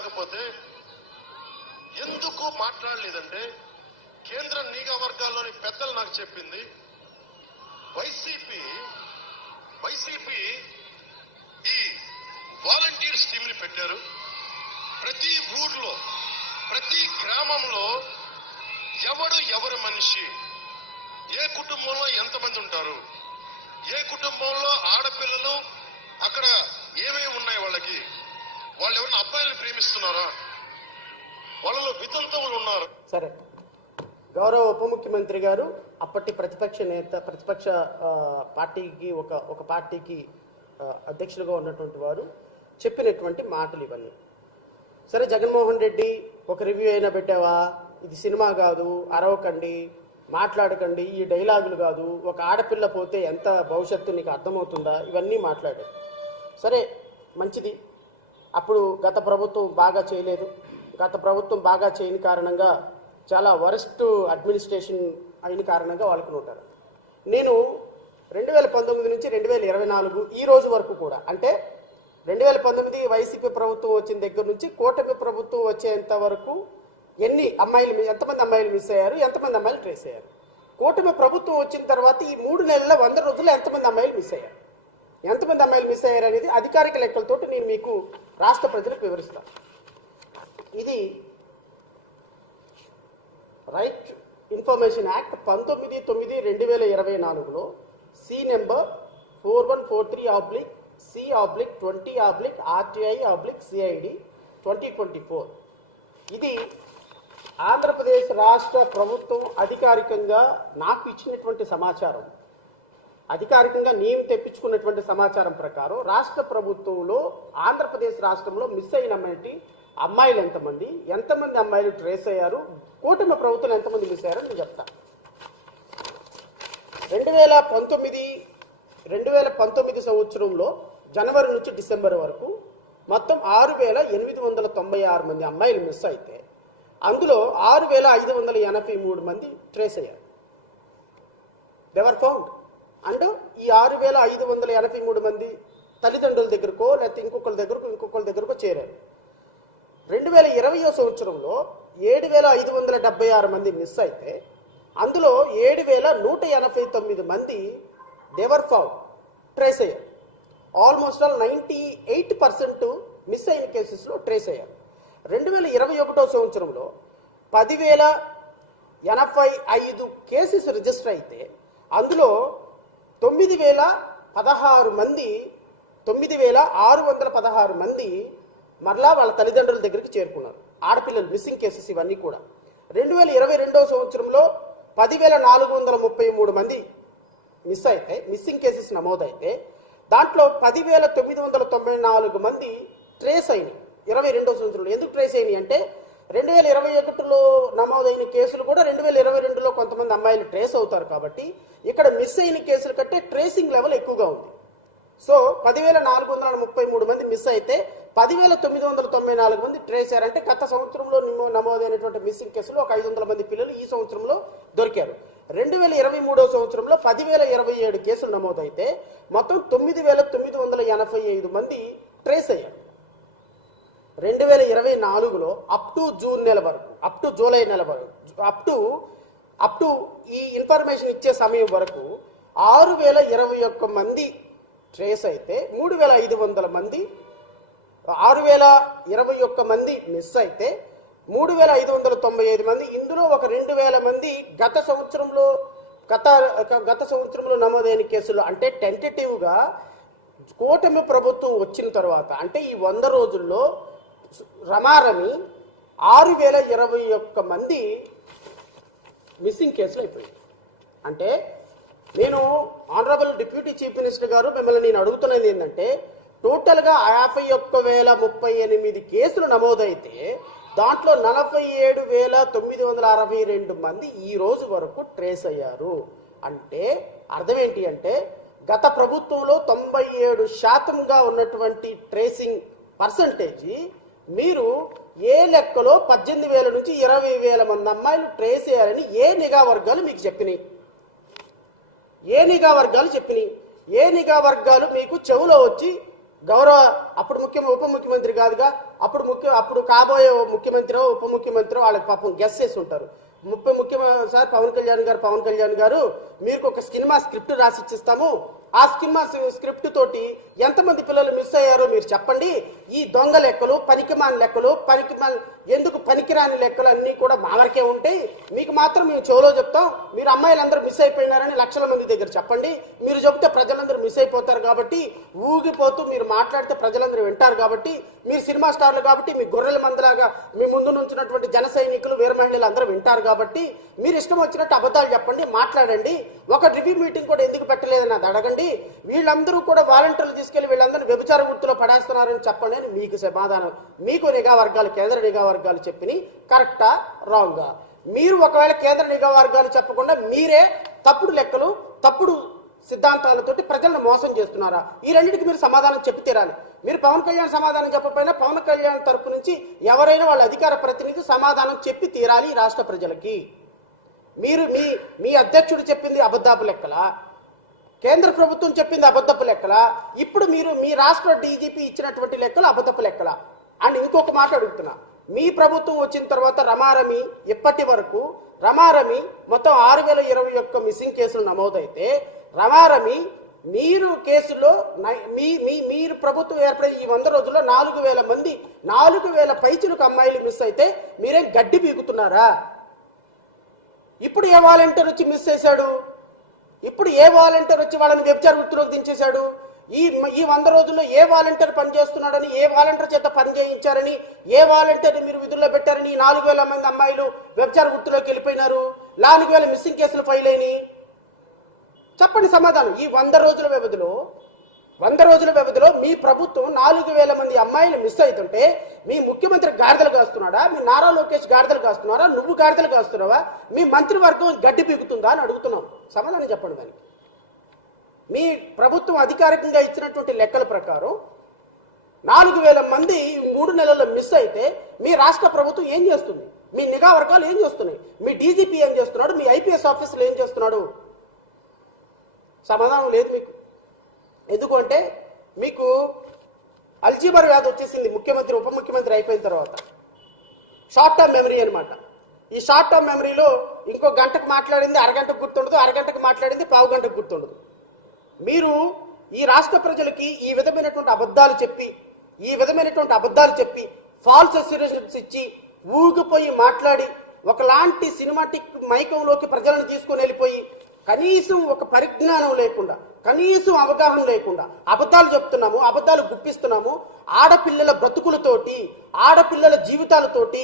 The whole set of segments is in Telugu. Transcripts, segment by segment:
కాకపోతే ఎందుకు మాట్లాడలేదంటే కేంద్ర నిఘా వర్గాల్లోని పెద్దలు నాకు చెప్పింది వైసీపీ ఈ వాలంటీర్ స్కీమ్ ని పెట్టారు. ప్రతి ఊర్లో ప్రతి గ్రామంలో ఎవరు మనిషి, ఏ కుటుంబంలో ఎంతమంది ఉంటారు, ఏ కుటుంబంలో ఆడపిల్లలు అక్కడ ఏమేమి ఉన్నాయి, వాళ్ళు ఎవరైనా అబ్బాయిలను ప్రేమిస్తున్నారా, వాళ్ళలో వితంతువులు ఉన్నారు. సరే, గౌరవ ఉప ముఖ్యమంత్రి గారు అప్పటి ప్రతిపక్ష పార్టీకి ఒక పార్టీకి అధ్యక్షులుగా ఉన్నటువంటి వారు చెప్పినటువంటి మాటలు ఇవన్నీ. సరే, జగన్మోహన్ రెడ్డి ఒక రివ్యూ అయినా పెట్టావా, ఇది సినిమా కాదు, అరవకండి, మాట్లాడకండి, ఈ డైలాగులు కాదు, ఒక ఆడపిల్ల పోతే ఎంత భవిష్యత్తు నీకు అర్థమవుతుందా, ఇవన్నీ మాట్లాడారు. సరే, మంచిది. అప్పుడు గత ప్రభుత్వం బాగా చేయలేదు. గత ప్రభుత్వం బాగా చేయని కారణంగా చాలా వరస్ట్ అడ్మినిస్ట్రేషన్ అయిన కారణంగా వాళ్ళకు ఉంటారు. నేను 2019 నుంచి 2024 ఈ రోజు వరకు కూడా, అంటే 2019 వైసీపీ ప్రభుత్వం వచ్చిన దగ్గర నుంచి కూటమి ప్రభుత్వం వచ్చేంత వరకు ఎంతమంది అమ్మాయిలు మిస్ అయ్యారు, ఎంతమంది అమ్మాయిలు ట్రేస్ అయ్యారు, కూటమి ప్రభుత్వం వచ్చిన తర్వాత ఈ 3 నెలల 100 రోజుల్లో ఎంతమంది అమ్మాయిలు మిస్ అయ్యారు, ఎంతమంది అమ్మాయిలు మిస్ అయ్యారు అనేది అధికారిక లెక్కలతోటి నేను మీకు రాష్ట్ర ప్రజలకు వివరిస్తాను. ఇది రైట్ ఇన్ఫర్మేషన్ యాక్ట్ 19/9/2024లో సి నెంబర్ 4143/C/20/RTI/CID 2024. ఇది ఆంధ్రప్రదేశ్ రాష్ట్ర ప్రభుత్వం అధికారికంగా నాకు ఇచ్చినటువంటి సమాచారం, అధికారికంగా నేను తెప్పించుకున్నటువంటి సమాచారం ప్రకారం రాష్ట్ర ప్రభుత్వంలో ఆంధ్రప్రదేశ్ రాష్ట్రంలో మిస్ అయిన అమ్మాయిలు ఎంతమంది అమ్మాయిలు ట్రేస్ అయ్యారు, కూటమి ప్రభుత్వం ఎంతమంది మిస్ అయ్యారో నేను చెప్తా. 2019 సంవత్సరంలో జనవరి నుంచి డిసెంబర్ వరకు మొత్తం 6,896 మంది అమ్మాయిలు మిస్ అయితే అందులో 6,583 మంది ట్రేస్ అయ్యారు. దేవర్ ఫౌండ్. అండ్ ఈ 6,583 మంది తల్లిదండ్రుల దగ్గరకో లేకపోతే ఇంకొకరి దగ్గరకో చేరారు. 2020 సంవత్సరంలో 7,576 మంది మిస్ అయితే అందులో 7,189 మంది దేవర్ ఫౌండ్, ట్రేస్ అయ్యారు. ఆల్మోస్ట్ ఆల్ 98% మిస్ అయిన కేసెస్లో ట్రేస్ అయ్యారు. 2021 సంవత్సరంలో 10,085 కేసెస్ రిజిస్టర్ అయితే అందులో 9,616 మంది మరలా వాళ్ళ తల్లిదండ్రుల దగ్గరికి చేరుకున్నారు. ఆడపిల్లలు మిస్సింగ్ కేసెస్ ఇవన్నీ కూడా. 2022 సంవత్సరంలో 10,433 మంది మిస్ అయితే మిస్సింగ్ కేసెస్ నమోదైతే దాంట్లో 10,994 మంది ట్రేస్ అయినాయి 22 సంవత్సరంలో. ఎందుకు ట్రేస్ అయినాయి అంటే 2021లో నమోదైన కేసులు కూడా 2022లో కొంతమంది అమ్మాయిలు ట్రేస్ అవుతారు కాబట్టి ఇక్కడ మిస్ అయిన కేసుల కంటే ట్రేసింగ్ లెవెల్ ఎక్కువగా ఉంది. సో 10,433 మంది మిస్ అయితే 10,994 మంది ట్రేస్ అయ్యారంటే గత సంవత్సరంలో నమోదైనటువంటి మిస్సింగ్ కేసులు ఒక 500 మంది పిల్లలు ఈ సంవత్సరంలో దొరికారు. 2023 సంవత్సరంలో 10,027 కేసులు నమోదైతే మొత్తం 9,985 మంది ట్రేస్ అయ్యారు. 2024లో అప్ టు జూలై నెల వరకు అప్ టు ఈ ఇన్ఫర్మేషన్ ఇచ్చే సమయం వరకు 6,021 మంది ట్రేస్ అయితే 3,500 మంది 6,021 మంది మిస్ అయితే 3,595 మంది, ఇందులో ఒక 2,000 మంది గత సంవత్సరంలో నమోదైన కేసులు. అంటే టెంటేటివ్గా కూటమి ప్రభుత్వం వచ్చిన తర్వాత అంటే ఈ 100 రోజుల్లో రమారమి 6,021 మంది మిస్సింగ్ కేసులు అయిపోయింది. అంటే నేను ఆనరబుల్ డిప్యూటీ చీఫ్ మినిస్టర్ గారు మిమ్మల్ని నేను అడుగుతున్నది ఏంటంటే టోటల్గా 51,038 కేసులు నమోదైతే దాంట్లో 47,962 మంది ఈ రోజు వరకు ట్రేస్ అయ్యారు. అంటే అర్థం ఏంటి అంటే గత ప్రభుత్వంలో 97% ఉన్నటువంటి ట్రేసింగ్ పర్సంటేజీ మీరు ఏ లెక్కలో 18,000 నుంచి 20,000 మంది అమ్మాయిలు ట్రేస్ అయ్యారని ఏ నిఘా వర్గాలు మీకు చెప్పినాయి? ఏ నిఘా వర్గాలు మీకు చెవులో వచ్చి గౌరవ అప్పుడు ఉప ముఖ్యమంత్రి కాదుగా అప్పుడు కాబోయే ముఖ్యమంత్రి ఉప ముఖ్యమంత్రి వాళ్ళకి పాపం గెస్ చేసి ఉంటారు. సార్ పవన్ కళ్యాణ్ గారు మీకు ఒక సినిమా స్క్రిప్ట్ రాసి ఇచ్చిస్తాము, ఆ సినిమా స్క్రిప్ట్ తోటి ఎంతమంది పిల్లలు మిస్ అయ్యారో మీరు చెప్పండి. ఈ దొంగ లెక్కలు, పనికిమాని లెక్కలు, ఎందుకు పనికిరాని లెక్కలు అన్నీ కూడా మా వరకే ఉంటాయి. మీకు మాత్రం మేము చెవులో చెప్తాం. మీరు అమ్మాయిలందరూ మిస్ అయిపోయినారని లక్షల మంది దగ్గర చెప్పండి. మీరు చెబితే ప్రజలందరూ మిస్ అయిపోతారు కాబట్టి, ఊగిపోతూ మీరు మాట్లాడితే ప్రజలందరూ వింటారు కాబట్టి, మీరు సినిమా స్టార్లు కాబట్టి, మీ గొర్రెల మందలాగా మీ ముందు నుంచినటువంటి జన సైనికులు, వీర మహిళలు అందరూ వింటారు కాబట్టి, మీరు ఇష్టం వచ్చినట్టు అబద్ధాలు చెప్పండి, మాట్లాడండి. ఒక రివ్యూ మీటింగ్ కూడా ఎందుకు పెట్టలేదని అది అడగండి. వీళ్ళందరూ కూడా వాలంటీర్లు తీసుకెళ్లి వీళ్ళందరూ వ్యభిచార వృత్తిలో పడేస్తున్నారని చెప్పండి అని మీకు సమాధానం. మీకు నిఘా వర్గాలు, కేంద్ర నిఘా వర్గాలు చెప్పిన కరెక్టా రాంగా? మీరు ఒకవేళ కేంద్ర నిఘా వర్గాలు చెప్పకుండా మీరే తప్పుడు లెక్కలు, తప్పుడు సిద్ధాంతాలతోటి ప్రజలను మోసం చేస్తున్నారా? ఈ రెండింటికి మీరు సమాధానం చెప్పి తీరాలి. మీరు పవన్ కళ్యాణ్ సమాధానం చెప్పకపోయినా పవన్ కళ్యాణ్ తరపు నుంచి ఎవరైనా వాళ్ళ అధికార ప్రతినిధి సమాధానం చెప్పి తీరాలి ఈ రాష్ట్ర ప్రజలకి. మీరు మీ అధ్యక్షుడు చెప్పింది అబద్ధాపు లెక్కలా? కేంద్ర ప్రభుత్వం చెప్పింది అబద్ధపు లెక్కలా? ఇప్పుడు మీరు మీ రాష్ట్ర డీజీపీ ఇచ్చినటువంటి లెక్కలు అబద్ధపు లెక్కలా? అండ్ ఇంకొక మాట అడుగుతున్నా, మీ ప్రభుత్వం వచ్చిన తర్వాత రమారమి ఇప్పటి వరకు మొత్తం 6021 మిస్సింగ్ కేసులు నమోదైతే రమారమి మీరు కేసులో మీరు ప్రభుత్వం ఏర్పడే ఈ 100 రోజుల్లో 4000 మంది 4000 పైచులకు అమ్మాయిలు మిస్ అయితే మీరేం గడ్డి పీకుతున్నారా? ఇప్పుడు ఏ వాలంటీర్ వచ్చి మిస్ చేశాడు? ఇప్పుడు ఏ వాలంటీర్ వచ్చి వాళ్ళని వ్యభిచార వృత్తిలోకి దించేశాడు? ఈ 100 రోజుల్లో ఏ వాలంటీర్ పనిచేస్తున్నాడని, ఏ వాలంటీర్ చేత పని చేయించారని, ఏ వాలంటీర్ మీరు విధుల్లో పెట్టారని 4000 మంది అమ్మాయిలు వ్యభిచార వృత్తిలోకి వెళ్ళిపోయినారు? 4000 మిస్సింగ్ కేసులు ఫైల్ అయినాయి. చెప్పండి సమాధానం. ఈ 100 రోజుల వ్యవధిలో మీ ప్రభుత్వం 4000 మంది అమ్మాయిలు మిస్ అవుతుంటే మీ ముఖ్యమంత్రి గాడిదలు కాస్తున్నాడా? మీ నారా లోకేష్ గాడిదలు కాస్తున్నారా? నువ్వు గాడిదలు కాస్తున్నావా? మీ మంత్రివర్గం గడ్డి పీకుతుందా అని అడుగుతున్నాం. సమాధానం చెప్పండి దానికి. మీ ప్రభుత్వం అధికారికంగా ఇచ్చినటువంటి లెక్కల ప్రకారం 4000 మంది 3 నెలల్లో మిస్ అయితే మీ రాష్ట్ర ప్రభుత్వం ఏం చేస్తుంది? మీ నిఘా వర్గాలు ఏం చేస్తున్నాయి? మీ డీజీపీ ఏం చేస్తున్నాడు? మీ ఐపీఎస్ ఆఫీసర్లు ఏం చేస్తున్నాడు? సమాధానం లేదు మీకు. ఎందుకంటే మీకు అల్జీమర్ వ్యాధి వచ్చేసింది ముఖ్యమంత్రి ఉప ముఖ్యమంత్రి అయిపోయిన తర్వాత. షార్ట్ టర్మ్ మెమరీ అనమాట. ఈ షార్ట్ టర్మ్ మెమరీలో ఇంకో గంటకు మాట్లాడింది అరగంటకు గుర్తుండదు, అరగంటకు మాట్లాడింది పావు గంటకు గుర్తుండదు. మీరు ఈ రాష్ట్ర ప్రజలకి ఈ విధమైనటువంటి అబద్ధాలు చెప్పి ఫాల్స్ అస్యూరెన్సెస్ ఇచ్చి ఊగిపోయి మాట్లాడి ఒకలాంటి సినిమాటిక్ మైకంలోకి ప్రజలను తీసుకొని వెళ్ళిపోయి కనీసం ఒక పరిజ్ఞానం లేకుండా, కనీసం అవగాహన లేకుండా అబద్ధాలు చెప్తున్నాము, అబద్ధాలు గుప్పిస్తున్నాము. ఆడపిల్లల బ్రతుకులతోటి, ఆడపిల్లల జీవితాలతోటి,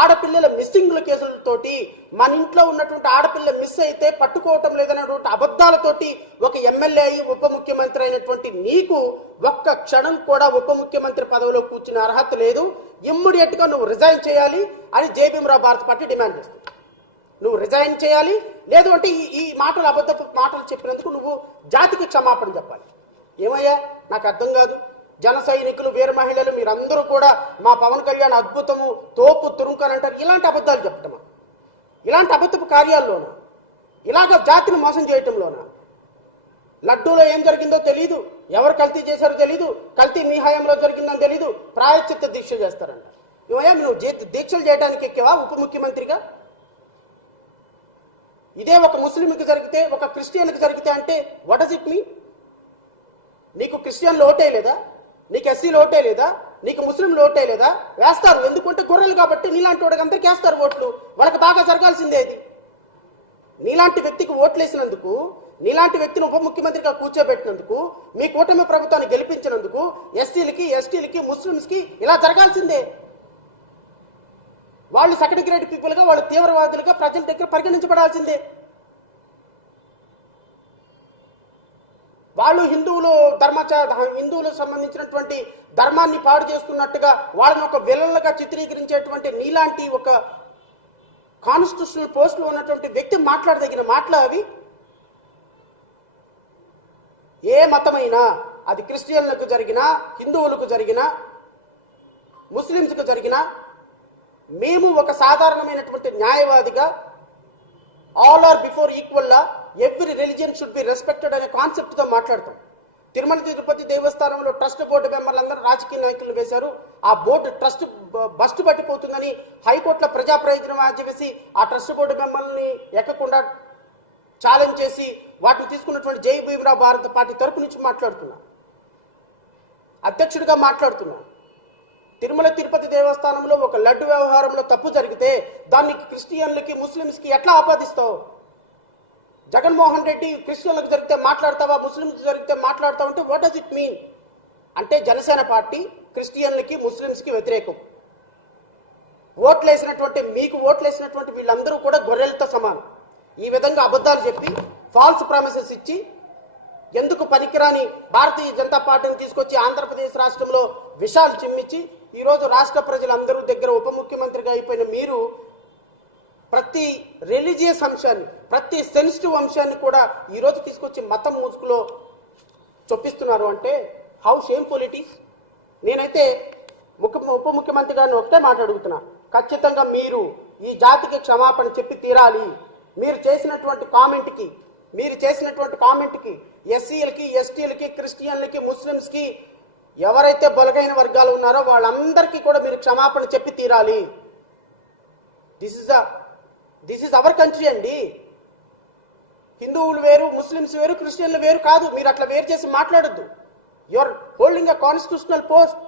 ఆడపిల్లల మిస్సింగ్ల కేసులతోటి, మన ఇంట్లో ఉన్నటువంటి ఆడపిల్ల మిస్ అయితే పట్టుకోవటం లేదనేటువంటి అబద్ధాలతోటి ఒక ఎమ్మెల్యే అయి ఉప ముఖ్యమంత్రి అయినటువంటి నీకు ఒక్క క్షణం కూడా ఉప ముఖ్యమంత్రి పదవిలో కూర్చునే అర్హత లేదు. ఇమ్మీడియట్ గా నువ్వు రిజైన్ చేయాలి అని జై భీమరావు భారత పార్టీ డిమాండ్ చేస్తుంది. నువ్వు రిజైన్ చేయాలి, లేదు అంటే ఈ అబద్ధపు మాటలు చెప్పినందుకు నువ్వు జాతికి క్షమాపణ చెప్పాలి. ఏమయ్యా నాకు అర్థం కాదు. జన సైనికులు, వీర మహిళలు మీరందరూ కూడా మా పవన్ కళ్యాణ్ అద్భుతము, తోపు, తురుంకు అని అంటారు. ఇలాంటి అబద్ధాలు చెప్పటమా? ఇలాంటి అబద్ధపు కార్యాల్లోనా? ఇలాగ జాతిని మోసం చేయటంలోనా? లడ్డూలో ఏం జరిగిందో తెలీదు, ఎవరు కల్తీ చేశారో తెలీదు, కల్తీ మీ హయాంలో జరిగిందని తెలీదు, ప్రాయశ్చిత్త దీక్ష చేస్తారంట. ఏమయ్యా నువ్వు దీక్షలు చేయడానికి ఎక్కేవా ఉప ముఖ్యమంత్రిగా? ఇదే ఒక ముస్లింకి జరిగితే, ఒక క్రిస్టియన్కి జరిగితే అంటే వాట్ డస్ ఇట్ మీన్? నీకు క్రిస్టియన్లు ఓటే లేదా? నీకు ఎస్సీలు ఓటే లేదా? నీకు ముస్లింలు ఓటే లేదా? వేస్తారు. ఎందుకంటే గొర్రెలు కాబట్టి నీలాంటి వాడికి అందరికీ వేస్తారు ఓట్లు. వాళ్ళకి బాగా జరగాల్సిందే ఇది. నీలాంటి వ్యక్తికి ఓట్లేసినందుకు, నీలాంటి వ్యక్తిని ఉప ముఖ్యమంత్రిగా కూర్చోబెట్టినందుకు, మీ కూటమి ప్రభుత్వాన్ని గెలిపించినందుకు ఎస్సీలకి, ఎస్టీలకి, ముస్లింస్కి ఇలా జరగాల్సిందే. వాళ్ళు సెకండ్ గ్రేడ్ పీపుల్గా, వాళ్ళు తీవ్రవాదులుగా ప్రజల దగ్గర పరిగణించబడాల్సిందే. వాళ్ళు హిందువులకు సంబంధించినటువంటి ధర్మాన్ని పాడు చేస్తున్నట్టుగా వాళ్ళని ఒక విలన్లుగా చిత్రీకరించేటువంటి నీలాంటి ఒక కాన్స్టిట్యూషనల్ పోస్టులో ఉన్నటువంటి వ్యక్తి మాట్లాడదగిన మాటలు అవి. ఏ మతమైనా, అది క్రిస్టియన్లకు జరిగినా, హిందువులకు జరిగినా, ముస్లింస్కు జరిగినా, మేము ఒక సాధారణమైనటువంటి న్యాయవాదిగా all are before equal law every religion should be respected అనే కాన్సెప్ట్తో మాట్లాడతాం. తిరుమల తిరుపతి దేవస్థానంలో ట్రస్ట్ బోర్డు మెంబర్లందరూ రాజకీయ నాయకులు వేశారు. ఆ బోర్డు ట్రస్ట్ బస్టు పట్టిపోతుందని హైకోర్టులో ప్రజా ప్రయోజనం ఆర్జవేసి ఆ ట్రస్ట్ బోర్డు మెంబర్ని ఎక్కకుండా ఛాలెంజ్ చేసి వాటిని తీసుకున్నటువంటి జై భీమరావు భారత పార్టీ తరపు నుంచి మాట్లాడుతున్నా, అధ్యక్షుడిగా మాట్లాడుతున్నా. తిరుమల తిరుపతి దేవస్థానంలో ఒక లడ్డు వ్యవహారంలో తప్పు జరిగితే దాన్ని క్రిస్టియన్లకి ముస్లిమ్స్కి ఎట్లా ఆపాదిస్తావు? జగన్మోహన్ రెడ్డి క్రిస్టియన్లకు జరిగితే మాట్లాడతావా, ముస్లింలకు జరిగితే మాట్లాడతావు అంటే వాట్ డస్ ఇట్ మీన్? అంటే జనసేన పార్టీ క్రిస్టియన్లకి ముస్లింస్కి వ్యతిరేకం. ఓట్లేసినటువంటి మీకు ఓట్లేసినటువంటి వీళ్ళందరూ కూడా గొర్రెలతో సమానం. ఈ విధంగా అబద్ధాలు చెప్పి ఫాల్స్ ప్రామిసెస్ ఇచ్చి ఎందుకు పనికిరాని భారతీయ జనతా పార్టీని తీసుకొచ్చి ఆంధ్రప్రదేశ్ రాష్ట్రంలో విషాలు చిమ్మించి ఈరోజు రాష్ట్ర ప్రజలందరూ దగ్గర ఉప ముఖ్యమంత్రిగా అయిపోయిన మీరు ప్రతి రిలీజియస్ అంశాన్ని, ప్రతి సెన్సిటివ్ అంశాన్ని కూడా ఈరోజు తీసుకొచ్చి మతం ముసుగులో చొప్పిస్తున్నారు అంటే హౌ షేమ్ఫుల్ ఇట్ ఈస్. నేనైతే ఉప ముఖ్యమంత్రి గారిని ఒకటే మాట అడుగుతున్నా, ఖచ్చితంగా మీరు ఈ జాతికి క్షమాపణ చెప్పి తీరాలి. మీరు చేసినటువంటి కామెంట్కి ఎస్సీలకి, ఎస్టీలకి, క్రిస్టియన్లకి, ముస్లిమ్స్కి ఎవరైతే బలగైన వర్గాలు ఉన్నారో వాళ్ళందరికీ కూడా మీరు క్షమాపణ చెప్పి తీరాలి. దిస్ ఇస్ అవర్ కంట్రీ అండి. హిందువులు వేరు, ముస్లిమ్స్ వేరు, క్రిస్టియన్లు వేరు కాదు. మీరు అట్లా వేరు చేసి మాట్లాడొద్దు. You are holding a constitutional post.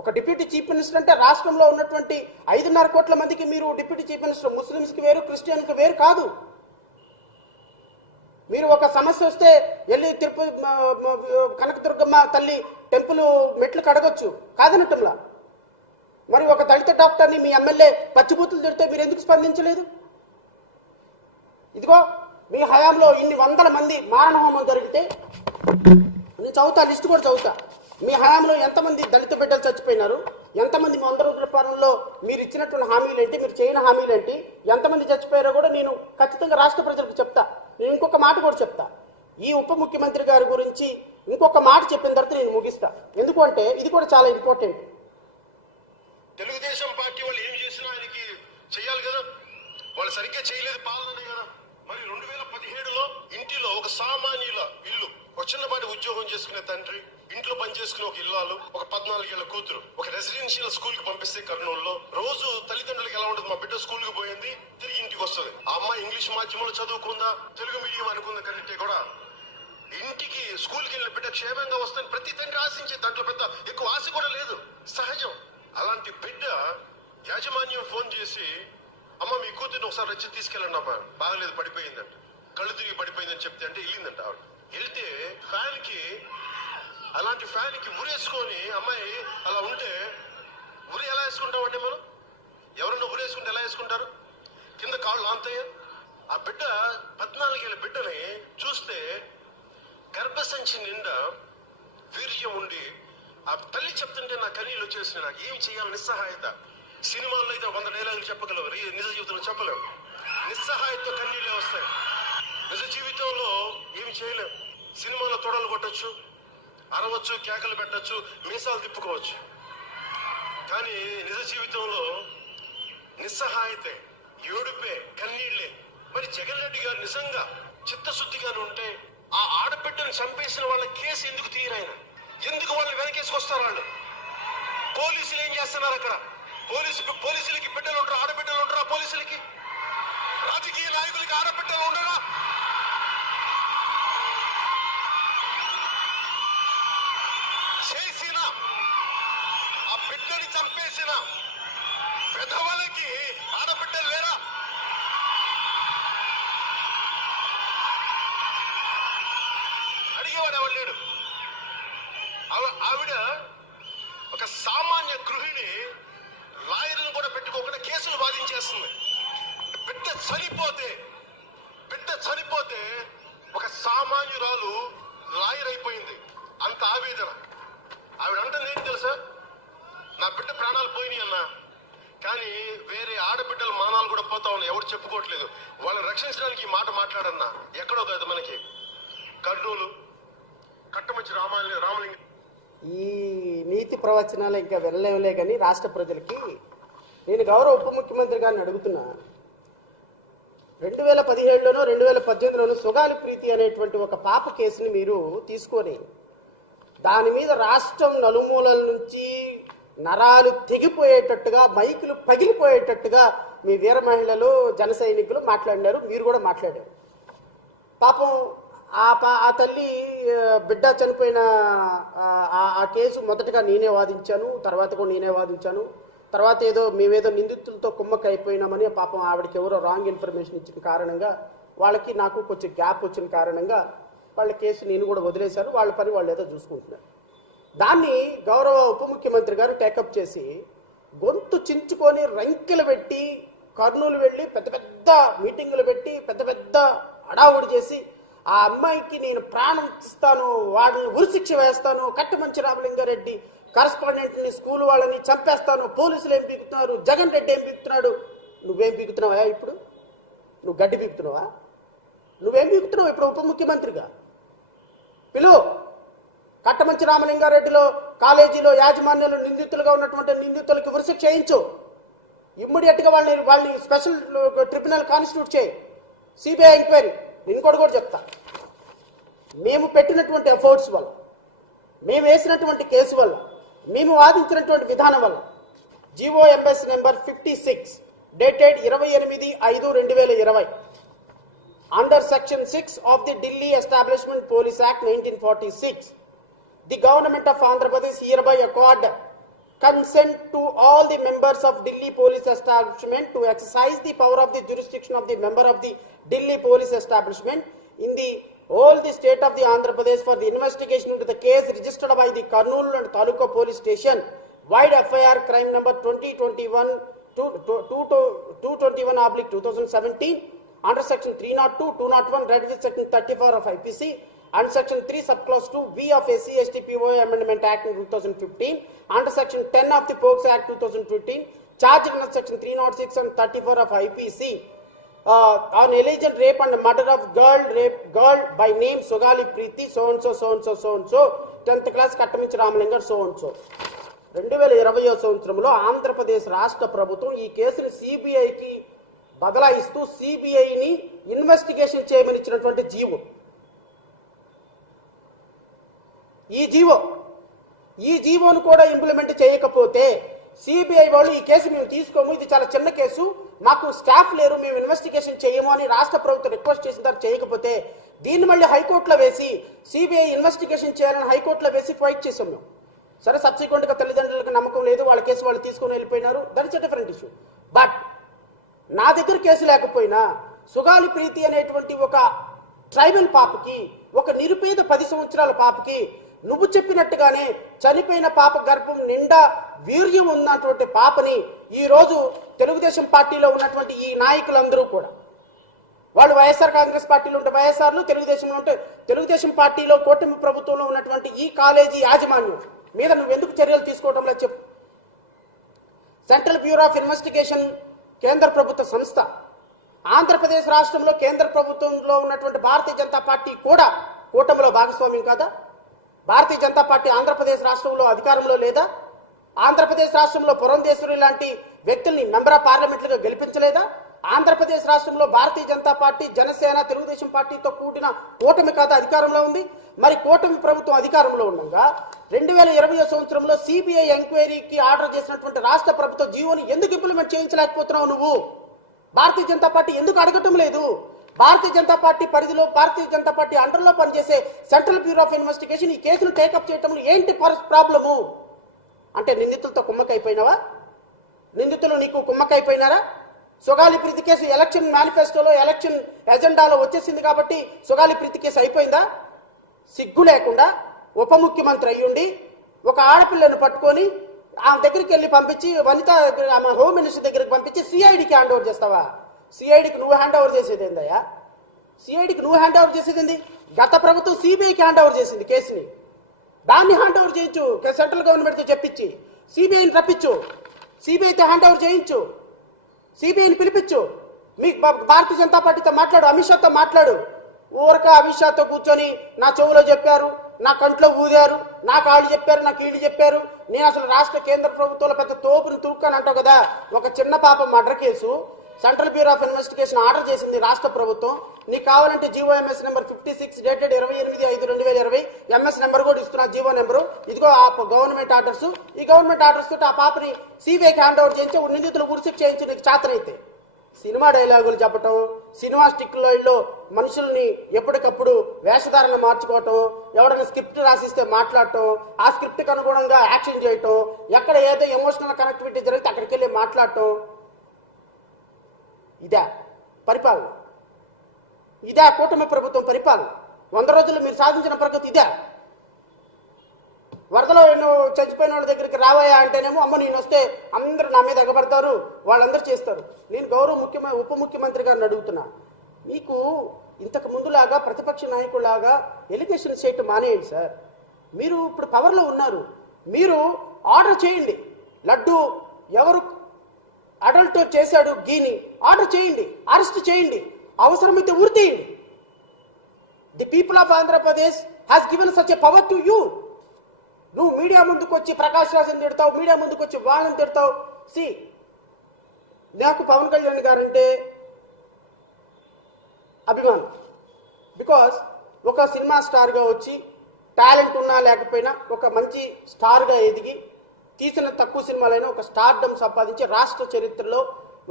ఒక డిప్యూటీ చీఫ్ మినిస్టర్ అంటే రాష్ట్రంలో ఉన్నటువంటి 5.5 కోట్ల మందికి మీరు డిప్యూటీ చీఫ్ మినిస్టర్. ముస్లిమ్స్కి వేరు, క్రిస్టియన్కి వేరు కాదు. మీరు ఒక సమస్య వస్తే వెళ్ళి తిరుపతి కనకదుర్గమ్మ తల్లి టెంపుల్ మెట్లు కడగొచ్చు, కాదనటంలా. మరి ఒక దళిత డాక్టర్ని మీ ఎమ్మెల్యే పచ్చిబూతులు తిడితే మీరు ఎందుకు స్పందించలేదు? ఇదిగో మీ హయాంలో ఇన్ని వందల మంది మారణ హోమం జరిగితే నేను చదువుతా, లిస్టు కూడా చదువుతా. మీ హయాంలో ఎంతమంది దళిత బిడ్డలు చచ్చిపోయినారు, ఎంతమంది 100 రోజుల పాలనలో మీరు ఇచ్చినటువంటి హామీలు ఏంటి, మీరు చేయని హామీలు ఏంటి, ఎంతమంది చచ్చిపోయారో కూడా నేను ఖచ్చితంగా రాష్ట్ర ప్రజలకు చెప్తా. నేను ఇంకొక మాట కూడా చెప్తా. ఈ ఉప ముఖ్యమంత్రి గారి గురించి ఇంకొక మాట చెప్పిన తర్వాత నేను ముగిస్తా. ఎందుకు అంటే ఇది కూడా చాలా ఇంపార్టెంట్. తెలుగుదేశం పార్టీ వాళ్ళు ఏం చేసినా ఆయనకి చెయ్యాలి కదా, వాళ్ళు సరిగ్గా చేయలేదు పాలన కదా. మరి 2017లో ఇంటిలో ఒక సామాన్యుల ఇల్లు, ఒక చిన్నపాటి ఉద్యోగం చేసుకునే తండ్రి, ఇంట్లో పని చేసుకునే ఒక ఇల్లాలు, ఒక 14 ఏళ్ల కూతురు ఒక రెసిడెన్షియల్ స్కూల్ కి పంపిస్తే కర్నూలులో రోజు తల్లిదండ్రులకు ఎలా ఉంటుంది? మా బిడ్డ స్కూల్ కి పోయింది, తిరిగి ఇంటికి వస్తుంది. ఆ అమ్మాయి ఇంగ్లీష్ మాధ్యమంలో చదువుకుందా, తెలుగు మీడియం అనుకుందా కంటే కూడా ఇంటికి స్కూల్కి వెళ్ళిన బిడ్డ క్షేమంగా వస్తుంది ప్రతి తండ్రి ఆశించే. దాంట్లో పెద్ద ఎక్కువ ఆశ కూడా లేదు, సహజం. అలాంటి బిడ్డ యాజమాన్యం ఫోన్ చేసి, అమ్మ మీ కూతుర్ని ఒకసారి వచ్చి తీసుకెళ్ళండి అమ్మా, బాగలేదు పడిపోయిందంట, కళ్ళు తిరిగి పడిపోయిందని చెప్తే అంటే వెళ్ళిందంట. ఆవిడ వెళ్తే అలాంటి ఫ్యాన్ కి ఉరేసుకొని అమ్మాయి అలా ఉంటే, ఉరి ఎలా వేసుకుంటామండి మనం? ఎవరన్నా ఉరేసుకుంటే ఎలా వేసుకుంటారు? కింద కాళ్ళు ఆంతయ్య. ఆ బిడ్డ 14 ఏళ్ల బిడ్డని చూస్తే గర్భసంచి నిండా వీర్యం ఉండి ఆ తల్లి చెప్తుంటే నా కన్నీళ్ళు వచ్చేసిన. నాకు ఏం చేయాలి? నిస్సహాయత. సినిమాల్లో అయితే 100 డైలాగులు చెప్పగలవు, నిజ జీవితంలో చెప్పలేము. నిస్సహాయతతో కన్నీళ్ళే వస్తాయి. నిజ జీవితంలో ఏమి చేయలేము. సినిమాలో తొడలు కొట్టచ్చు, అరవచ్చు, కేకలు పెట్టచ్చు, మీసాలు తిప్పుకోవచ్చు. కానీ నిజ జీవితంలో నిస్సహాయతే, ఏడుపే, కన్నీళ్లే. మరి జగన్ రెడ్డి గారు నిజంగా చిత్తశుద్ధిగానే ఉంటే ఆ ఆడబిడ్డను చంపేసిన వాళ్ళ కేసు ఎందుకు తీయరాయన? ఎందుకు వాళ్ళు వెనకేసుకొస్తారు? వాళ్ళు పోలీసులు ఏం చేస్తున్నారు అక్కడ? పోలీసులకి బిడ్డలు ఉంటారా? ఆడబిడ్డలు ఉంటారా? పోలీసులకి, రాజకీయ నాయకులకి ఆడబిడ్డలు ఉండరా? చేసిన ఆ బిడ్డని చంపేసిన విధవలకి ఆడబిడ్డలు లేరా? అడిగేవాడు ఎవరు లేడు. ఆవిడ ఒక సామాన్య గృహిణి, లాయర్లను కూడా పెట్టుకోకుండా కేసులు వాదించేస్తుంది. బిడ్డ చనిపోతే ఒక సామాన్యురాలు లాయర్ అయిపోయింది. అంత ఆవేదన. ఆవిడ అంటుంది ఏంటి తెలుసా? నా బిడ్డ ప్రాణాలు పోయినాయి అన్నా, కానీ వేరే ఆడబిడ్డల మానాలు కూడా పోతా ఉన్నాయి, ఎవరు చెప్పుకోవట్లేదు. వాళ్ళని రక్షించడానికి ఈ మాట మాట్లాడన్నా. ఎక్కడో కాదు మనకి, కర్నూలు కట్టమంచి రామలింగ. ఈ నీతి ప్రవచనాలు ఇంకా వెళ్ళలేవులే కానీ రాష్ట్ర ప్రజలకి నేను గౌరవ ఉప ముఖ్యమంత్రి గారిని అడుగుతున్నా. 2017లోనో 2018లోనో సుగాలి ప్రీతి అనేటువంటి ఒక పాప కేసుని మీరు తీసుకొని దాని మీద రాష్ట్రం నలుమూలల నుంచి నరాలు తెగిపోయేటట్టుగా, మైకులు పగిలిపోయేటట్టుగా మీ వీర మహిళలు, జన సైనికులు మాట్లాడినారు. మీరు కూడా మాట్లాడారు. పాపం ఆ తల్లి బిడ్డ చనిపోయిన ఆ కేసు మొదటగా నేనే వాదించాను, తర్వాత కూడా నేనే వాదించాను. తర్వాత మేమేదో నిందితులతో కుమ్మక్క అయిపోయినామని పాపం ఆవిడకి ఎవరో రాంగ్ ఇన్ఫర్మేషన్ ఇచ్చిన కారణంగా వాళ్ళకి నాకు కొంచెం గ్యాప్ వచ్చిన కారణంగా వాళ్ళ కేసు నేను కూడా వదిలేశాను. వాళ్ళ పని వాళ్ళు ఏదో చూసుకుంటున్నారు. దాన్ని గౌరవ ఉప ముఖ్యమంత్రి గారు టేకప్ చేసి గొంతు చించుకొని రంకెలు పెట్టి కర్నూలు వెళ్ళి పెద్ద పెద్ద మీటింగులు పెట్టి పెద్ద పెద్ద అడావుడి చేసి ఆ అమ్మాయికి నేను ప్రాణం ఇస్తాను, వాళ్ళని ఉరిశిక్ష వేస్తాను, కట్టమంచి రామలింగారెడ్డి కరస్పాండెంట్ని స్కూల్ వాళ్ళని చంపేస్తాను, పోలీసులు ఏం పీకుతున్నారు, జగన్ రెడ్డి ఏం పీకుతున్నాడు, నువ్వేం పీకుతున్నావా? ఇప్పుడు నువ్వు గడ్డి పీకుతున్నావా? నువ్వేం పీకుతున్నావు ఇప్పుడు ఉప ముఖ్యమంత్రిగా? పిలువు. కట్టమంచి రామలింగారెడ్డిలో కాలేజీలో యాజమాన్యాలు నిందితులుగా ఉన్నటువంటి నిందితులకి ఉరిశిక్ష చేయించు. ఇమ్మీడియట్గా వాళ్ళని స్పెషల్ ట్రిబ్యునల్ కాన్స్టిట్యూట్ చేయి. CBI enquiry. నేను కూడా చెప్తా, మేము పెట్టినటువంటి ఎఫర్ట్స్ వల్ల, మేము వేసినటువంటి కేసు వల్ల, మేము వాదించినటువంటి విధానం వల్ల GOMS number 56 dated 28/5/2020 under section 6 of the Delhi establishment police act 1946, the government of Andhra Pradesh hereby accord consent to all the members of Delhi police establishment to exercise the power of the jurisdiction of the member of the Delhi police establishment in the whole the state of the Andhra Pradesh for the investigation into the case registered by the Kurnool and Taluka police station wide FIR crime number 221/2017 under section 302, 201 read with section 34 of IPC and section 3 subclause 2B of SC/ST/PO Amendment Act 2015 under section 10 of the POCSO Act 2015 charged under section 306 and 34 of IPC on alleged rape and murder of girl by name Sugali Preeti so and so 10th class Kattamichi Ramalingar so and so. 2020 సంవత్సరంలో ఆంధ్రప్రదేశ్ రాష్ట్ర ప్రభుత్వం ఈ కేసును సిబిఐకి బదలాయిస్తూ సిబిఐని ఇన్వెస్టిగేషన్ చేయమని ఇచ్చినటువంటి జీవో. ఈ జీవోను కూడా ఇంప్లిమెంట్ చేయకపోతే సిబిఐ వాళ్ళు ఈ కేసు మేము తీసుకోము, ఇది చాలా చిన్న కేసు, మాకు స్టాఫ్ లేరు, మేము ఇన్వెస్టిగేషన్ చేయము అని రాష్ట్ర ప్రభుత్వం రిక్వెస్ట్ చేసిన తర్వాత చేయకపోతే దీన్ని మళ్ళీ హైకోర్టులో వేసి సిబిఐ ఇన్వెస్టిగేషన్ చేయాలని హైకోర్టులో వేసి ఫైట్ చేసాం మేము. సరే, సబ్సిక్వెంట్ గా తల్లిదండ్రులకు నమ్మకం లేదు, వాళ్ళ కేసు వాళ్ళు తీసుకొని వెళ్ళిపోయినారు, that's a different issue. But నా దగ్గర కేసు లేకపోయినా సుగాలి ప్రీతి అనేటువంటి ఒక ట్రైబల్ పాపకి, ఒక నిరుపేద 10 సంవత్సరాల పాపకి నువ్వు చెప్పినట్టుగానే చనిపోయిన పాప గర్భం నిండా వీర్యం ఉన్నటువంటి పాపని ఈ రోజు తెలుగుదేశం పార్టీలో ఉన్నటువంటి ఈ నాయకులందరూ కూడా, వాళ్ళు వైఎస్ఆర్ కాంగ్రెస్ పార్టీలో ఉంటే వైఎస్ఆర్లు, తెలుగుదేశంలో ఉంటే తెలుగుదేశం పార్టీలో కూటమి ప్రభుత్వంలో ఉన్నటువంటి ఈ కాలేజీ యాజమాన్యం మీద నువ్వెందుకు చర్యలు తీసుకోవడం లేదు చెప్పు. సెంట్రల్ బ్యూరో ఆఫ్ ఇన్వెస్టిగేషన్ కేంద్ర ప్రభుత్వ సంస్థ. ఆంధ్రప్రదేశ్ రాష్ట్రంలో కేంద్ర ప్రభుత్వంలో ఉన్నటువంటి భారతీయ జనతా పార్టీ కూడా కూటమిలో భాగస్వామ్యం కాదా? భారతీయ జనతా పార్టీ ఆంధ్రప్రదేశ్ రాష్ట్రంలో అధికారంలో లేదా? ఆంధ్రప్రదేశ్ రాష్ట్రంలో పురంధేశ్వరి లాంటి వ్యక్తుల్ని మెంబర్ ఆఫ్ పార్లమెంట్లుగా గెలిపించలేదా? ఆంధ్రప్రదేశ్ రాష్ట్రంలో భారతీయ జనతా పార్టీ, జనసేన, తెలుగుదేశం పార్టీతో కూడిన కూటమి కాదా అధికారంలో ఉంది? మరి కూటమి ప్రభుత్వం అధికారంలో ఉండగా 2020 సంవత్సరంలో సిబిఐ ఎంక్వైరీకి ఆర్డర్ చేసినటువంటి రాష్ట్ర ప్రభుత్వ జీవోని ఎందుకు ఇంప్లిమెంట్ చేయించలేకపోతున్నావు నువ్వు? భారతీయ జనతా పార్టీ ఎందుకు అడగటం లేదు? భారతీయ జనతా పార్టీ పరిధిలో, భారతీయ జనతా పార్టీ అండర్లో పనిచేసే సెంట్రల్ బ్యూరో ఆఫ్ ఇన్వెస్టిగేషన్ ఈ కేసును టేకప్ చేయటంలో ఏంటి ప్రాబ్లము? అంటే నిందితులతో కుమ్మకైపోయినావా? నిందితులు నీకు కుమ్మకైపోయినారా? సుగాలి ప్రీతి కేసు ఎలక్షన్ మేనిఫెస్టోలో, ఎలక్షన్ ఎజెండాలో వచ్చేసింది కాబట్టి సుగాలి ప్రీతి కేసు అయిపోయిందా? సిగ్గు లేకుండా ఉప ముఖ్యమంత్రి అయ్యుండి ఒక ఆడపిల్లను పట్టుకొని ఆమె దగ్గరికి వెళ్ళి పంపించి, ఆమె హోమ్ మినిస్టర్ దగ్గరికి పంపించి సిఐడికి హ్యాండ్ ఓవర్ చేస్తావా? సిఐడికి నువ్వు హ్యాండ్ ఓవర్ చేసేది ఏందయ్యా? సిఐడికి నువ్వు హ్యాండ్ ఓవర్ చేసేది? గత ప్రభుత్వం సిబిఐకి హ్యాండ్ ఓవర్ చేసింది కేసుని. దాన్ని హ్యాండ్ ఓవర్ చేయించు, సెంట్రల్ గవర్నమెంట్తో చెప్పించి సిబిఐని రప్పించు, సిబిఐతో హ్యాండ్ ఓవర్ చేయించు, సిబిఐని పిలిపించు. మీకు భారతీయ జనతా పార్టీతో మాట్లాడు, అమిత్ షాతో మాట్లాడు. ఊరక అమిత్ షాతో కూర్చొని నా చెవులో చెప్పారు, నా కంట్లో ఊదారు, నాకు వాళ్ళు చెప్పారు, నాకు వీళ్ళు చెప్పారు, నేను అసలు రాష్ట్ర కేంద్ర ప్రభుత్వంలో పెద్ద తోపుని తూక్కాని అంటావు కదా. ఒక చిన్న పాప murder case central bureau of investigation order చేసింది రాష్ట్ర ప్రభుత్వం. నీకు కావాలంటే GOMS number 56 dated 28/5/2020 MS number కూడా ఇస్తున్నా, జీవో నెంబరు. ఇదిగో ఆ గవర్నమెంట్ ఆర్డర్స్. ఈ గవర్నమెంట్ ఆర్డర్స్ తోటి ఆ పాపని సిబిఐకి హ్యాండ్ ఓవర్ చేయించి నిందితులు ఉరిశిక్ష చేయించి నీకు చేతనైతే సినిమా డైలాగులు చెప్పటం, సినిమా స్టిక్లో మనుషుల్ని ఎప్పటికప్పుడు వేషధారణ మార్చుకోవటం, ఎవరైనా స్క్రిప్ట్ రాసిస్తే మాట్లాడటం, ఆ స్క్రిప్ట్కి అనుగుణంగా యాక్షన్ చేయటం, ఎక్కడ ఏదో ఎమోషనల్ కనెక్టివిటీ జరిగితే అక్కడికి వెళ్ళి మాట్లాడటం. ఇదా పరిపాలన? ఇదా కూటమి ప్రభుత్వం పరిపాలన? 100 రోజుల్లో మీరు సాధించిన ప్రగతి ఇదా? వరదలో ఎన్నో చచ్చిపోయిన వాళ్ళ దగ్గరికి రావాయా అంటేనేమో అమ్మ నేను వస్తే అందరూ నా మీద ఎగబడతారు, వాళ్ళందరూ చేస్తారు. నేను గౌరవ ఉప ముఖ్యమంత్రి గారిని అడుగుతున్నా, మీకు ఇంతకు ముందులాగా ప్రతిపక్ష నాయకులాగా ఎలిగేషన్ చేయటం మానేయండి సార్. మీరు ఇప్పుడు పవర్లో ఉన్నారు, మీరు ఆర్డర్ చేయండి. లడ్డు ఎవరు అడల్ట్ చేశాడు గీని ఆర్డర్ చేయండి, అరెస్ట్ చేయండి, అవసరమైతే ఉరి తీయండి. The people of Andhra Pradesh has given such a power to you. నువ్వు మీడియా ముందుకు వచ్చి ప్రకాష్ రాజుని తిడతావు, మీడియా ముందుకు వచ్చి వాళ్ళని తిడతావు. సి, నాకు పవన్ కళ్యాణ్ గారంటే అభిమానం. బికాస్ ఒక సినిమా స్టార్గా వచ్చి టాలెంట్ ఉన్నా లేకపోయినా ఒక మంచి స్టార్గా ఎదిగి తీసిన తక్కువ సినిమాలైనా ఒక స్టార్డమ్ సంపాదించి రాష్ట్ర చరిత్రలో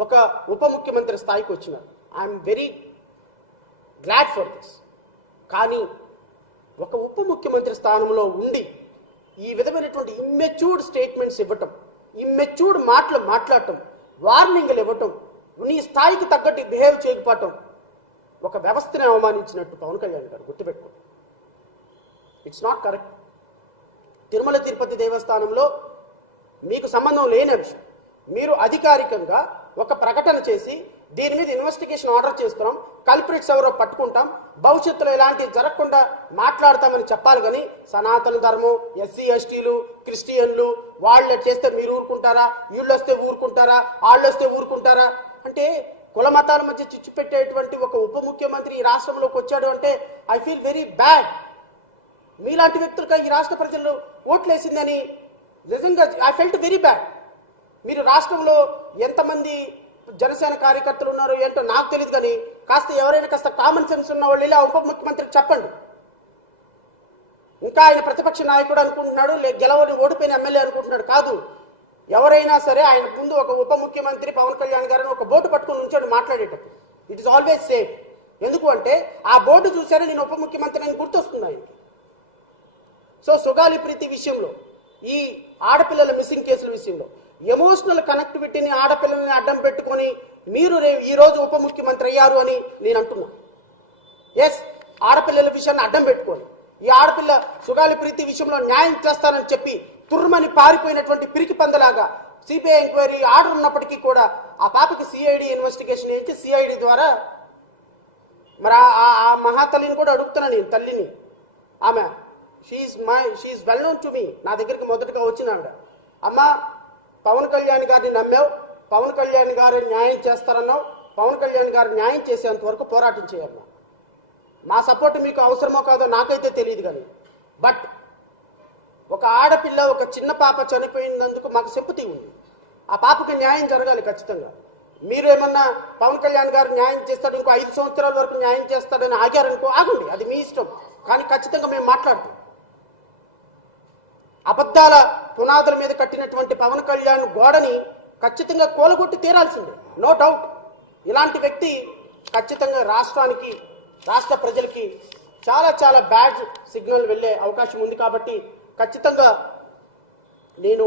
ఒక ఉప ముఖ్యమంత్రి స్థాయికి వచ్చినారు. I'm very glad for this. కానీ ఒక ఉప ముఖ్యమంత్రి స్థానంలో ఉండి ఈ విధమైనటువంటి ఇమ్మెచ్యూర్డ్ స్టేట్మెంట్స్ ఇవ్వటం, ఇమ్మెచ్యూర్డ్ మాటలు మాట్లాడటం, వార్నింగ్లు ఇవ్వటం, నీ స్థాయికి తగ్గట్టు బిహేవ్ చేయకపోవటం ఒక వ్యవస్థని అవమానించినట్టు పవన్ కళ్యాణ్ గారు గుర్తుపెట్టుకోండి. It's not correct. Tirumala Tirupati దేవస్థానంలో మీకు సంబంధం లేని అంశం మీరు అధికారికంగా ఒక ప్రకటన చేసి దీని మీద ఇన్వెస్టిగేషన్ ఆర్డర్ చేస్తున్నాం, కల్ప్రిట్స్ ఎవరో పట్టుకుంటాం, భవిష్యత్తులో ఇలాంటివి జరగకుండా మాట్లాడతామని చెప్పాలి. కానీ సనాతన ధర్మం, ఎస్సీ ఎస్టీలు, క్రిస్టియన్లు వాళ్ళు చేస్తే మీరు ఊరుకుంటారా? వీళ్ళు వస్తే ఊరుకుంటారా? వాళ్ళు వస్తే ఊరుకుంటారా? అంటే కుల మతాల మధ్య చిచ్చు పెట్టేటువంటి ఒక ఉప ముఖ్యమంత్రి ఈ రాష్ట్రంలోకి వచ్చాడు అంటే ఐ ఫీల్ వెరీ బ్యాడ్. మీలాంటి వ్యక్తులుగా ఈ రాష్ట్ర ప్రజలు ఓట్లేసిందని నిజంగా ఐ ఫెల్ట్ వెరీ బ్యాడ్. మీరు రాష్ట్రంలో ఎంతమంది జనసేన కార్యకర్తలు ఉన్నారో ఏంటో నాకు తెలియదు, కానీ కాస్త ఎవరైనా కాస్త కామన్ సెన్స్ ఉన్న వాళ్ళు ఇలా ఉప ముఖ్యమంత్రికి చెప్పండి. ఇంకా ఆయన ప్రతిపక్ష నాయకుడు అనుకుంటున్నాడు, గెలవని ఓడిపోయిన ఎమ్మెల్యే అనుకుంటున్నాడు. కాదు, ఎవరైనా సరే ఆయన ముందు ఒక ఉప ముఖ్యమంత్రి పవన్ కళ్యాణ్ గారిని ఒక బోర్డు పట్టుకుని ఉంచాడు మాట్లాడేటప్పుడు. It is always safe. ఎందుకు అంటే ఆ బోర్డు చూసారే నేను ఉప ముఖ్యమంత్రి అని గుర్తొస్తుంది ఆయనకి. సో సుగాలి ప్రీతి విషయంలో, ఈ ఆడపిల్లల మిస్సింగ్ కేసుల విషయంలో ఎమోషనల్ కనెక్టివిటీని ఆడపిల్లల్ని అడ్డం పెట్టుకొని మీరు ఈ రోజు ఉప ముఖ్యమంత్రి అయ్యారు అని నేను అంటున్నా. ఎస్, ఆడపిల్లల విషయాన్ని అడ్డం పెట్టుకొని ఈ ఆడపిల్ల సుగాలి ప్రీతి విషయంలో న్యాయం చేస్తానని చెప్పి తుర్మని పారిపోయినటువంటి పిరికి పందలాగా సిబిఐ ఎంక్వైరీ ఆర్డర్ ఉన్నప్పటికీ కూడా ఆ పాపకి సిఐడి ఇన్వెస్టిగేషన్ చేయించి సిఐడి ద్వారా మరి ఆ మహాతల్లిని కూడా అడుగుతున్నా నేను, తల్లిని. ఆమె she is well known to me. నా దగ్గరికి మొదటగా వచ్చిన ఆవిడ, అమ్మ పవన్ కళ్యాణ్ గారిని నమ్మావు, పవన్ కళ్యాణ్ గారు న్యాయం చేస్తారన్నావు, పవన్ కళ్యాణ్ గారు న్యాయం చేసేంత వరకు పోరాటం చేయమ్మా. మా సపోర్ట్ మీకు అవసరమో కాదో నాకైతే తెలియదు, కానీ బట్ ఒక ఆడపిల్ల, ఒక చిన్న పాప చనిపోయినందుకు మాకు సింపతి ఉంది. ఆ పాపకి న్యాయం జరగాలి ఖచ్చితంగా. మీరు ఏమన్నా పవన్ కళ్యాణ్ గారు న్యాయం చేస్తాడు, ఇంకో 5 సంవత్సరాల వరకు న్యాయం చేస్తాడని ఆగారనుకో, ఆగండి, అది మీ ఇష్టం. కానీ ఖచ్చితంగా మేము మాట్లాడతాం. అబద్ధాల పునాదుల మీద కట్టినటువంటి పవన్ కళ్యాణ్ గోడని ఖచ్చితంగా కూలగొట్టి తీరాల్సిందే, నో డౌట్. ఇలాంటి వ్యక్తి ఖచ్చితంగా రాష్ట్రానికి, రాష్ట్ర ప్రజలకి చాలా చాలా బ్యాడ్ సిగ్నల్ వెళ్ళే అవకాశం ఉంది. కాబట్టి ఖచ్చితంగా నేను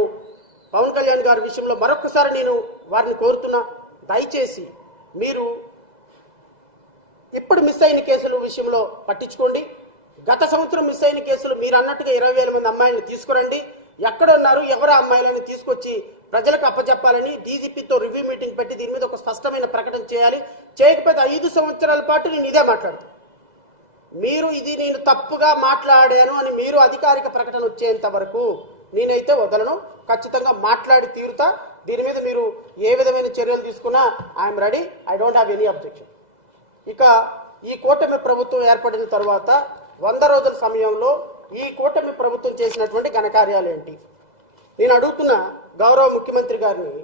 పవన్ కళ్యాణ్ గారి విషయంలో మరొకసారి నేను వారిని కోరుతున్నా, దయచేసి మీరు ఇప్పుడు మిస్ అయిన కేసుల విషయంలో పట్టించుకోండి. గత సంవత్సరం మిస్ అయిన కేసులు మీరు అన్నట్టుగా 20,000 మంది అమ్మాయిలను తీసుకురండి. ఎక్కడ ఉన్నారు, ఎవరు అమ్మాయిలను తీసుకొచ్చి ప్రజలకు అప్పచెప్పాలని డీజీపీతో రివ్యూ మీటింగ్ పెట్టి దీని మీద ఒక స్పష్టమైన ప్రకటన చేయాలి. చేయకపోతే 5 సంవత్సరాల పాటు నేను ఇదే మాట్లాడతాను. మీరు ఇది నేను తప్పుగా మాట్లాడాను అని మీరు అధికారిక ప్రకటన వచ్చేంత వరకు నేనైతే వదలను. ఖచ్చితంగా మాట్లాడి తీరుతా. దీని మీద మీరు ఏ విధమైన చర్యలు తీసుకున్నా I'm ready. I don't have any objection. ఇక ఈ కూటమి ప్రభుత్వం ఏర్పడిన తర్వాత 100 రోజుల సమయంలో ఈ కూటమి ప్రభుత్వం చేసినటువంటి ఘనకార్యాలు ఏంటి? నేను అడుగుతున్న గౌరవ ముఖ్యమంత్రి గారిని,